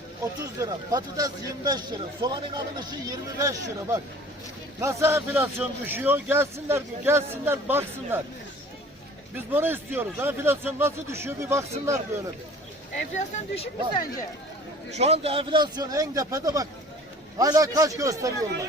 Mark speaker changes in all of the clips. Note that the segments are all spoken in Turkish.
Speaker 1: 30 lira, patates 25 lira, soğanın alınışı 25 lira bak. Nasıl enflasyon düşüyor? Gelsinler baksınlar. Biz bunu istiyoruz. Enflasyon nasıl düşüyor bir baksınlar böyle.
Speaker 2: Enflasyon düşük mü sence?
Speaker 1: Şu anda enflasyon en tepede bak. Hala kaç gösteriyorlar.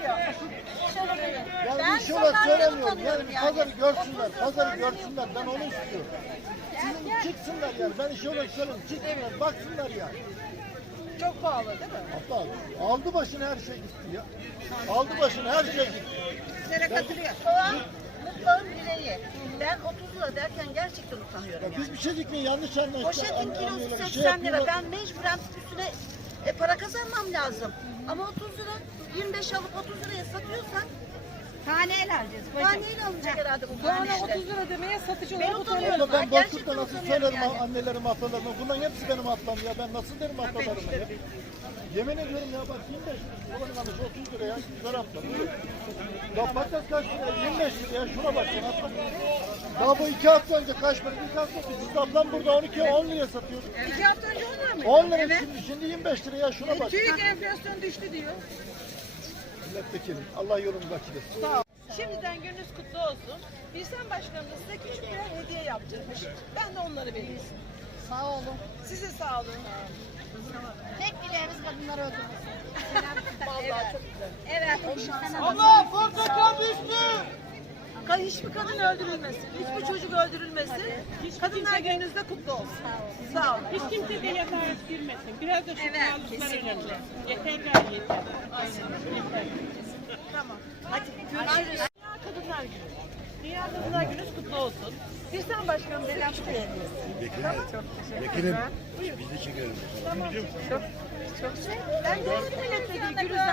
Speaker 1: Yani
Speaker 3: Ben
Speaker 1: bir şey olarak söylemiyorum.
Speaker 3: tanıyorum
Speaker 1: Yani pazarı görsünler. Pazarı görsünler. Ben onu istiyorum. Sizin çıksınlar yani. Ben işe olarak söylüyorum. Çıksınlar. Baksınlar yani.
Speaker 2: Çok pahalı değil mi?
Speaker 1: Hatta aldı başını her şey gitti ya. Aldı başını her şey gitti.
Speaker 2: Sizlere katılıyor.
Speaker 3: Soğan mutfağın direği. Ben 30 lira derken gerçekten utanıyorum
Speaker 1: Ya biz bir şeycik mi yanlış anlaştık.
Speaker 3: Poşetin kilosu 80 lira. Ben mecburen üstüne para kazanmam lazım. Ama 30 lira 25 alıp 30 liraya satıyorsan
Speaker 2: Taneyle alacağız.
Speaker 3: taneyle alınacak herhalde bu
Speaker 2: Soğana
Speaker 3: tane işte.
Speaker 2: 30 lira demeye satıcı
Speaker 3: Ben
Speaker 2: olarak
Speaker 3: utanıyorum.
Speaker 1: Ama ben
Speaker 3: Gerçekten
Speaker 1: boşlukta nasıl
Speaker 3: utanıyorum
Speaker 1: söylerim
Speaker 3: yani.
Speaker 1: annelerime, atalarıma. Bunların hepsi benim atlam ya. Ben nasıl derim atalarıma ya. Yemin ediyorum ya bak 25 lira. Babanın almış 30 lira ya. Güzel atla. Buyurun. Ya patates kaç lira? 25 lira ya. Şuna bak sen atla. Daha bu 2 hafta önce kaç para? 2 hafta önce biz ablam burada 10 liraya satıyordu.
Speaker 2: 2 hafta önce 10 lira mıydı?
Speaker 1: 10 lira
Speaker 2: Evet.
Speaker 1: şimdi 25 lira ya. Şuna bak.
Speaker 2: TÜİK enflasyon düştü diyor.
Speaker 1: Milletvekili. Allah yolunuzu açık etsin.
Speaker 2: Sağ ol. Şimdiden gününüz kutlu olsun. Bilsen Başkanımız size küçük bir hediye yaptırmış. Ben de onları vereyim.
Speaker 4: Sağ olun.
Speaker 2: Size sağ olun.
Speaker 4: Tek dileğimiz kadınları öldürmesin.
Speaker 2: Vallahi çok güzel.
Speaker 3: Evet.
Speaker 1: Allah portakal düştü.
Speaker 2: Hiçbir kadın öldürülmesin. Hiçbir çocuk öldürülmesin. Kadınlar gününüzde kutlu olsun. Sağ olun.
Speaker 5: Hiç kimse de yatağa girmesin. Biraz da şu
Speaker 3: Evet,
Speaker 5: kurallıklar
Speaker 3: kesinlikle.
Speaker 5: önemli. Yeter gari yeter. Yeter.
Speaker 2: Tamam. Hadi görüşürüz. Dünya Kadınlar Günü. Dünya Kadınlar Günü'nüz kutlu olsun. Birsen Başkanım selam söyleyiniz. Tamam.
Speaker 1: Vekilim. Bizi çekelim.
Speaker 2: Tamam. Çok şey. Ben de milletvekili Gürüz